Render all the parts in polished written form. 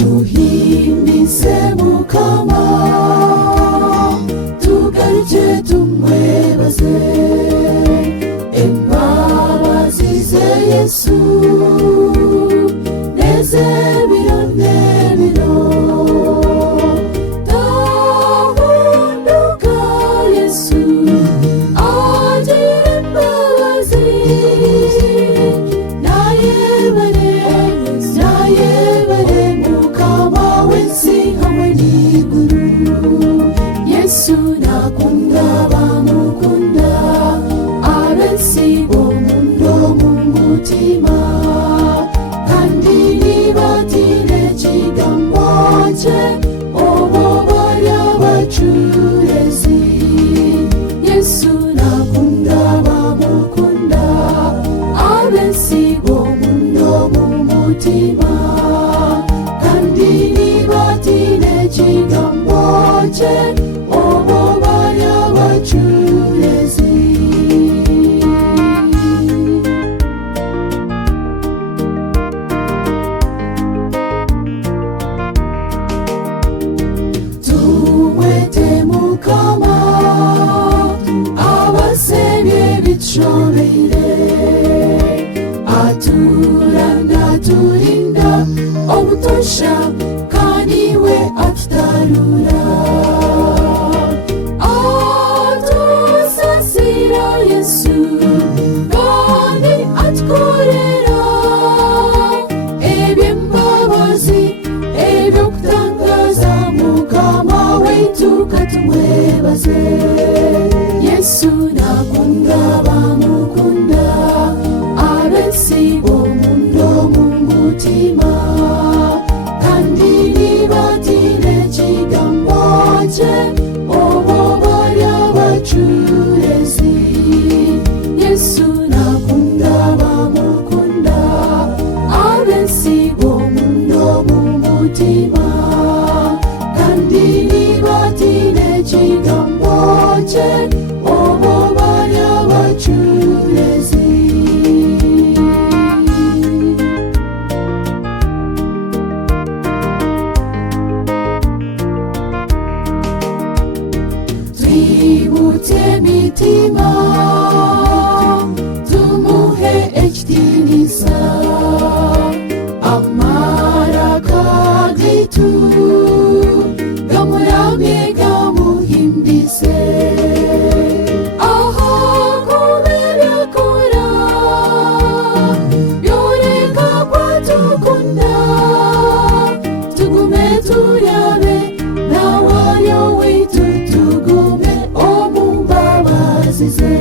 tuhimbize Mukama tugaruke tumwebaze imbabazi ze Yesu neze biro nebiro tahunduka Yesu agira imbabazi nayebare Mukama wensi hamwe n'iguru Yesu nakunda bamukunda abensi bomundo mu mutima kandi nibatire ikigambo cye obo bari abacurezi Yesu nakunda bamukunda abensi bomundo mu mutima kandi nibatire ikigambo cye obo bari abacurezi tumwete Mukama abasebye bitshobere aturanda turinda obutosha kandi we atutarura atusasira Yesu kandi atukorera eby'imbabazi ebyokutangaza Mukama wetu katumwebaze Yesu nakunda bamukunda abensi bomundo mu mutima kandi nibatire ikigambo cye obo bari abacurezi Yesu nakunda bamukunda abensi bomundo mu mutima kandi nibatire ikigambo cye obo bari abacurezi twibutse mitima tumuhe ekitiinisa amaraka gaitu gamuramye gamuhimbise aho kuberakora byoreka kwatukunda tugume turabe nawayo witu tugume omumbabazi ze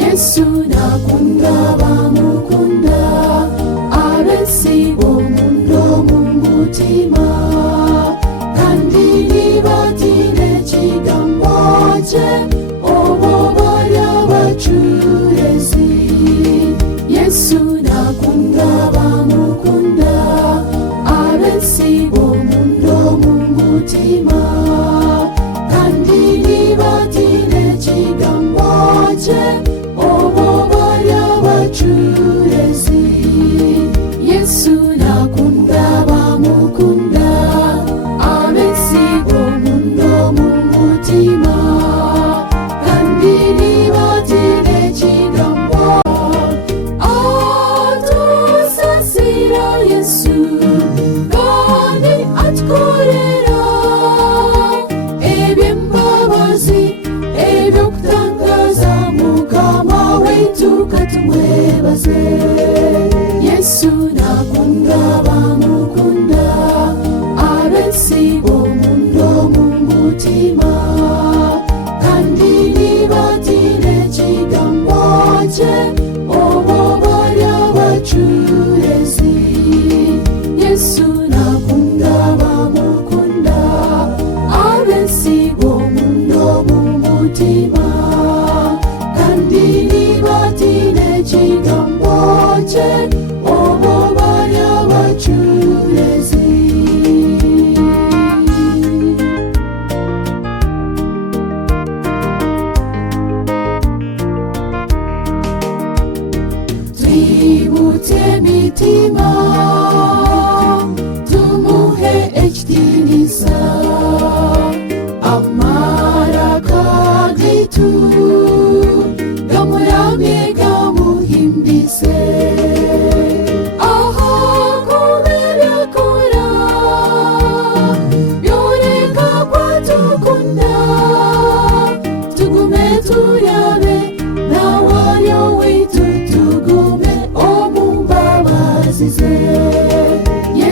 Yesu nakunda bamukunda abensi bomundo mu mutima kandi nibatire ikigambo cye obo bari abacurezi Yesu nakunda bamukunda abensi bomundo mu mutima kandi nibatire ikigambo cye obo bari abacurezi Yesu nakunda bamukunda abensi bomundo mu mutima kandi nibatire ikigambo atusasira Yesu kandi atukorera eby'imbabazi ebyokutangaza Mukama wetu katumwebaze Yesu nakunda bamukunda abensi bomundo mu mutima kandi nibatire ikigambo cye obo bari abacurezi Yesu nakunda bamukunda abensi bomundo mu mutima kandi nibatire ikigambo cye obo bari abacurezi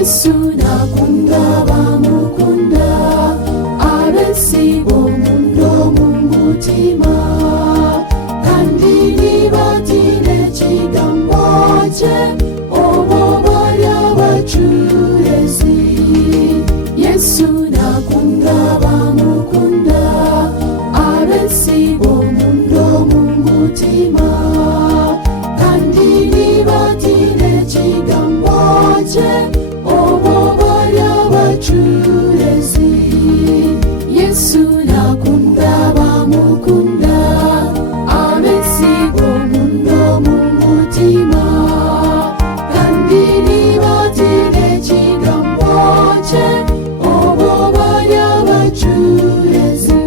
Yesu nakunda bamukunda abensi bomundo mumutima kandi nibatine kigambo cye obo bari abacurezi. Yesu nakunda bamukunda abensi bomundo mumutima kandi nibatine kigambo cye obo bari abacurezi. Yesu nakunda bamukunda abensi bomundo mumutima kandi nibatine kigambo cye obo bari abacurezi.